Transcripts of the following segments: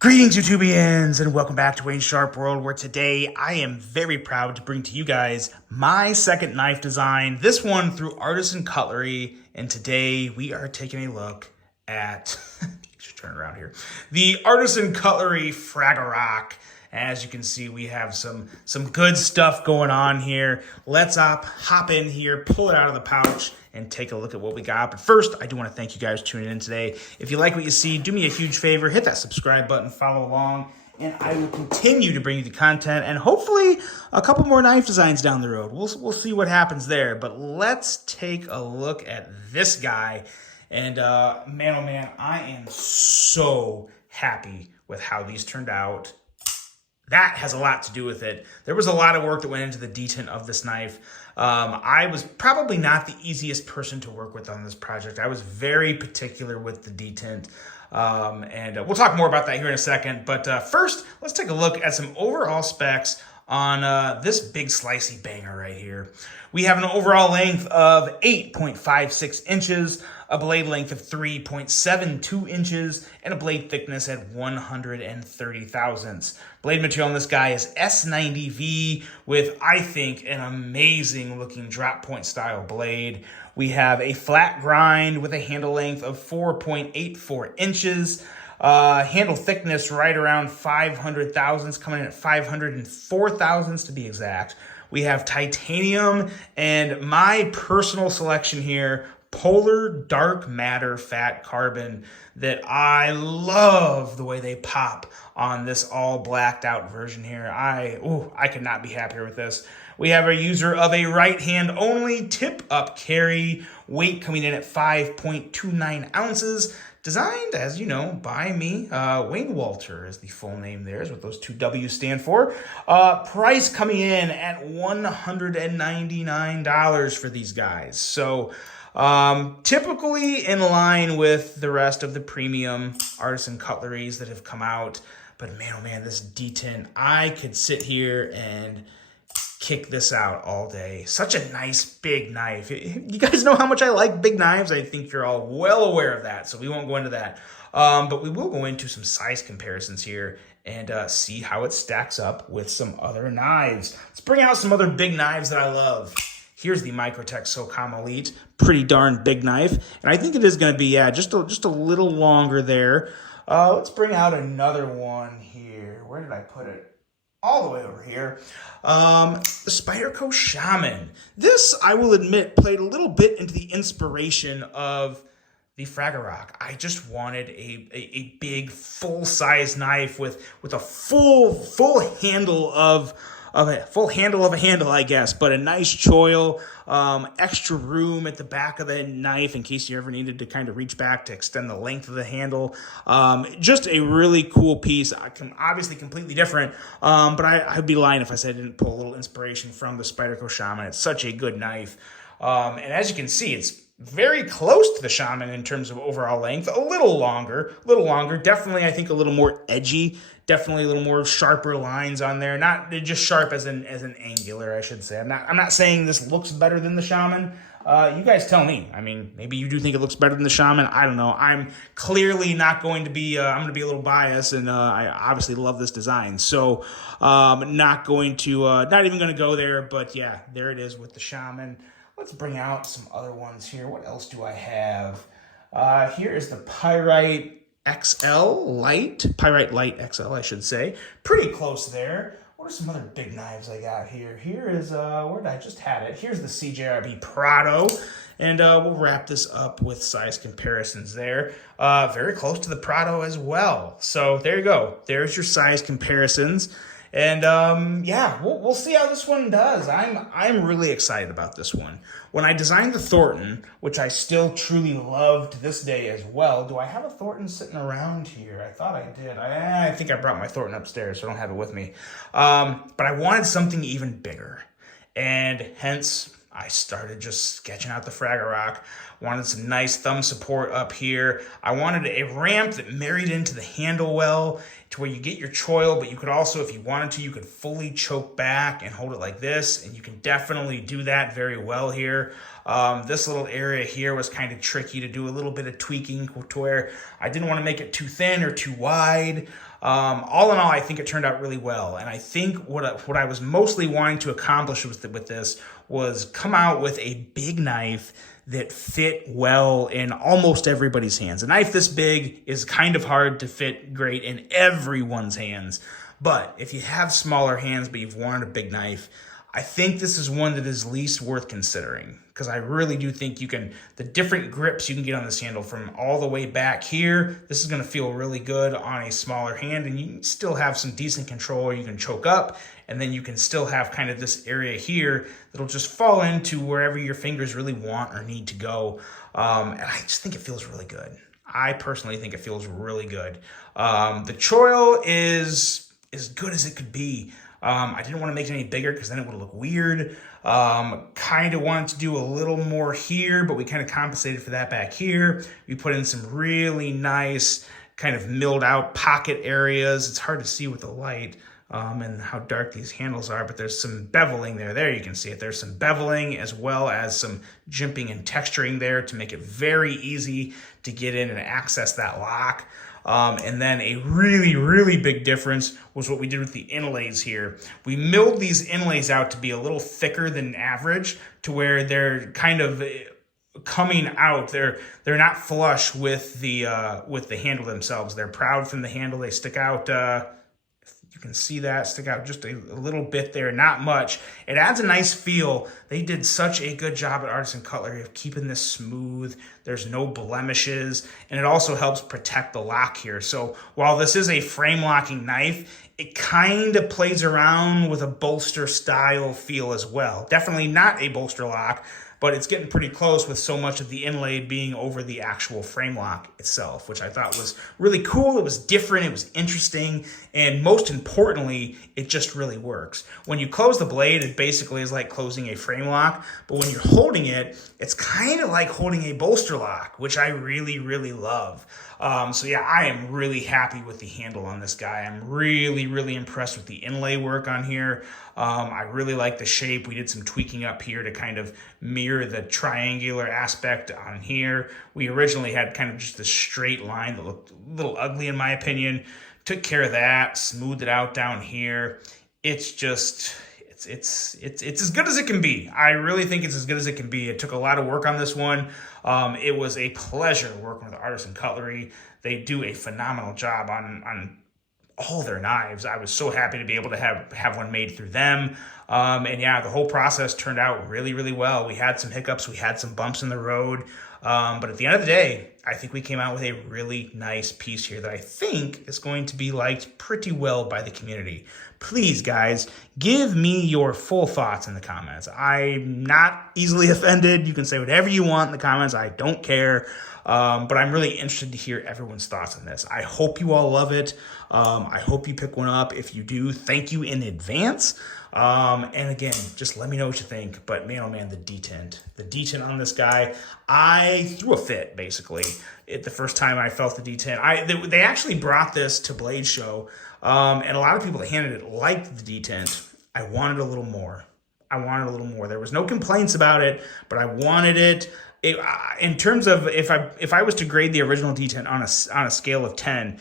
Greetings, YouTubians, and welcome back to Wayne Sharp World, where today I am very proud to bring to you guys my second knife design, this one through Artisan Cutlery, and today we are taking a look at, just turn around here, the Artisan Cutlery Fragarach. As you can see, we have some good stuff going on here. Let's hop in here, pull it out of the pouch, and take a look at what we got. But first, I do want to thank you guys for tuning in today. If you like what you see, do me a huge favor, hit that subscribe button, follow along, and I will continue to bring you the content and hopefully a couple more knife designs down the road. We'll see what happens there. But let's take a look at this guy. And man, oh man, I am so happy with how these turned out. That has a lot to do with it. There was a lot of work that went into the detent of this knife. I was probably not the easiest person to work with on this project. I was very particular with the detent. And we'll talk more about that here in a second. But first, let's take a look at some overall specs on this big slicey banger right here. We have an overall length of 8.56 inches, a blade length of 3.72 inches, and a blade thickness at 130 thousandths. Blade material on this guy is S90V with, I think, an amazing looking drop point style blade. We have a flat grind with a handle length of 4.84 inches. Handle thickness right around 500 thousandths, coming in at 504 thousandths to be exact. We have titanium and my personal selection here, Polar Dark Matter Fat Carbon, that I love the way they pop on this all blacked out version here. I could not be happier with this. We have a user of a right hand only tip up carry, weight coming in at 5.29 ounces. Designed, as you know, by me, Wayne Walter is the full name there, is what those two W's stand for. Price coming in at $199 for these guys. So typically in line with the rest of the premium artisan cutleries that have come out. But man, oh man, this detent, I could sit here and kick this out all day. Such a nice big knife. You guys know how much I like big knives. I think you're all well aware of that, so we won't go into that. But we will go into some size comparisons here and see how it stacks up with some other knives. Let's bring out some other big knives that I love. Here's the Microtech SOCOM Elite. Pretty darn big knife. And I think it is going to be, just a little longer there. Let's bring out another one here. Where did I put it? All the way over here. The Spyderco Shaman. This, I will admit, played a little bit into the inspiration of the Fragarach. I just wanted a big, full-size knife with a full handle of a handle, I guess, but a nice choil, extra room at the back of the knife in case you ever needed to kind of reach back to extend the length of the handle. Just a really cool piece. Obviously completely different, but I'd be lying if I said I didn't pull a little inspiration from the Spyderco Shaman. It's such a good knife. And as you can see, it's very close to the Shaman in terms of overall length. A little longer. Definitely, I think, a little more edgy. Definitely a little more sharper lines on there. Not just sharp as an angular, I should say. I'm not saying this looks better than the Shaman. You guys tell me. I mean, maybe you do think it looks better than the Shaman. I don't know. I'm clearly not going to be, I'm going to be a little biased, and I obviously love this design. So, not even going to go there, but yeah, there it is with the Shaman. Let's bring out some other ones here. What else do I have? Here is the Pyrite Light XL, I should say. Pretty close there. What are some other big knives I got here? Here is, where did I just had it? Here's the CJRB Prado. And we'll wrap this up with size comparisons there. Very close to the Prado as well. So there you go. There's your size comparisons. And yeah, we'll see how this one does. I'm really excited about this one. When I designed the Thornton, which I still truly love to this day as well. Do I have a Thornton sitting around here? I thought I did. I think I brought my Thornton upstairs, so I don't have it with me. But I wanted something even bigger, and hence I started just sketching out the Fragarach. Wanted some nice thumb support up here. I wanted a ramp that married into the handle well to where you get your choil, but you could also, if you wanted to, you could fully choke back and hold it like this, and you can definitely do that very well here. This little area here was kind of tricky to do a little bit of tweaking to where I didn't want to make it too thin or too wide. All in all, I think it turned out really well. And I think what I was mostly wanting to accomplish with this was come out with a big knife that fit well in almost everybody's hands. A knife this big is kind of hard to fit great in everyone's hands. But if you have smaller hands but you've wanted a big knife, I think this is one that is least worth considering, because I really do think the different grips you can get on this handle from all the way back here, this is going to feel really good on a smaller hand, and you can still have some decent control. You can choke up, and then you can still have kind of this area here that'll just fall into wherever your fingers really want or need to go. And I just think it feels really good. I personally think it feels really good. The choil is as good as it could be. I didn't want to make it any bigger because then it would look weird. Kind of wanted to do a little more here, but we kind of compensated for that back here. We put in some really nice kind of milled out pocket areas. It's hard to see with the light and how dark these handles are, but there's some beveling there. There you can see it. There's some beveling as well as some jimping and texturing there to make it very easy to get in and access that lock. And then a really, really big difference was what we did with the inlays here. We milled these inlays out to be a little thicker than average, to where they're kind of coming out. They're not flush with the handle themselves. They're proud from the handle. They stick out. You can see that stick out just a little bit there, not much. It adds a nice feel. They did such a good job at Artisan Cutlery of keeping this smooth. There's no blemishes, and it also helps protect the lock here. So while this is a frame locking knife, it kind of plays around with a bolster style feel as well. Definitely not a bolster lock, but it's getting pretty close with so much of the inlay being over the actual frame lock itself, which I thought was really cool. It was different, it was interesting, and most importantly, it just really works. When you close the blade, it basically is like closing a frame lock, but when you're holding it, it's kind of like holding a bolster lock, which I really, really love. So yeah, I am really happy with the handle on this guy. I'm really, really impressed with the inlay work on here. I really like the shape. We did some tweaking up here to kind of mirror the triangular aspect on here. We originally had kind of just this straight line that looked a little ugly in my opinion. Took care of that, smoothed it out down here. It's just, it's as good as it can be. I really think it's as good as it can be. It took a lot of work on this one. It was a pleasure working with Artisan Cutlery. They do a phenomenal job on all their knives. I was so happy to be able to have one made through them. And yeah, the whole process turned out really, really well. We had some hiccups, we had some bumps in the road. But at the end of the day, I think we came out with a really nice piece here that I think is going to be liked pretty well by the community. Please, guys, give me your full thoughts in the comments. I'm not easily offended. You can say whatever you want in the comments. I don't care. But I'm really interested to hear everyone's thoughts on this. I hope you all love it. I hope you pick one up. If you do, thank you in advance. And again, just let me know what you think. But man, oh man, the detent on this guy, I threw a fit basically. The first time I felt the detent, they actually brought this to Blade Show, and a lot of people that handed it liked the detent. I wanted a little more. There was no complaints about it, but I wanted it. In terms of if I was to grade the original detent on a scale of 10,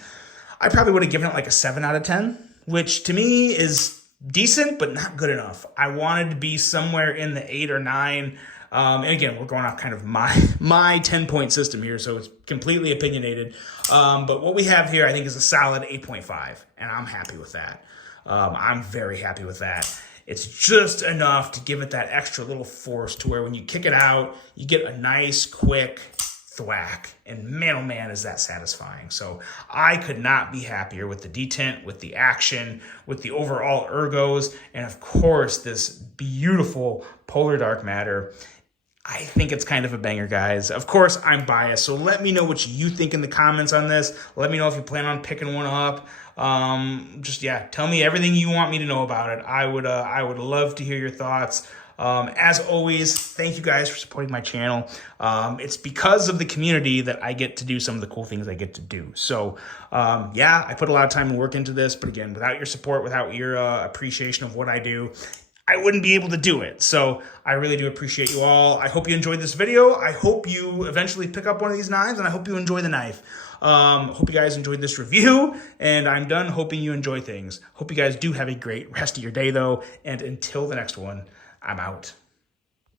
I probably would have given it like a 7 out of 10, which to me is decent, but not good enough. I wanted to be somewhere in the 8 or 9. And again, we're going off kind of my 10-point system here, so it's completely opinionated. But what we have here, I think, is a solid 8.5, and I'm happy with that. I'm very happy with that. It's just enough to give it that extra little force to where when you kick it out, you get a nice, quick thwack. And man, oh man, is that satisfying. So I could not be happier with the detent, with the action, with the overall ergos, and of course, this beautiful polar dark matter. I think it's kind of a banger, guys. Of course, I'm biased, so let me know what you think in the comments on this. Let me know if you plan on picking one up. Just, yeah, tell me everything you want me to know about it. I would love to hear your thoughts. As always, thank you guys for supporting my channel. It's because of the community that I get to do some of the cool things I get to do. So yeah, I put a lot of time and work into this, but again, without your support, without your appreciation of what I do, I wouldn't be able to do it. So I really do appreciate you all. I hope you enjoyed this video. I hope you eventually pick up one of these knives, and I hope you enjoy the knife. Hope you guys enjoyed this review, and I'm done hoping you enjoy things. Hope you guys do have a great rest of your day, though, and until the next one, I'm out.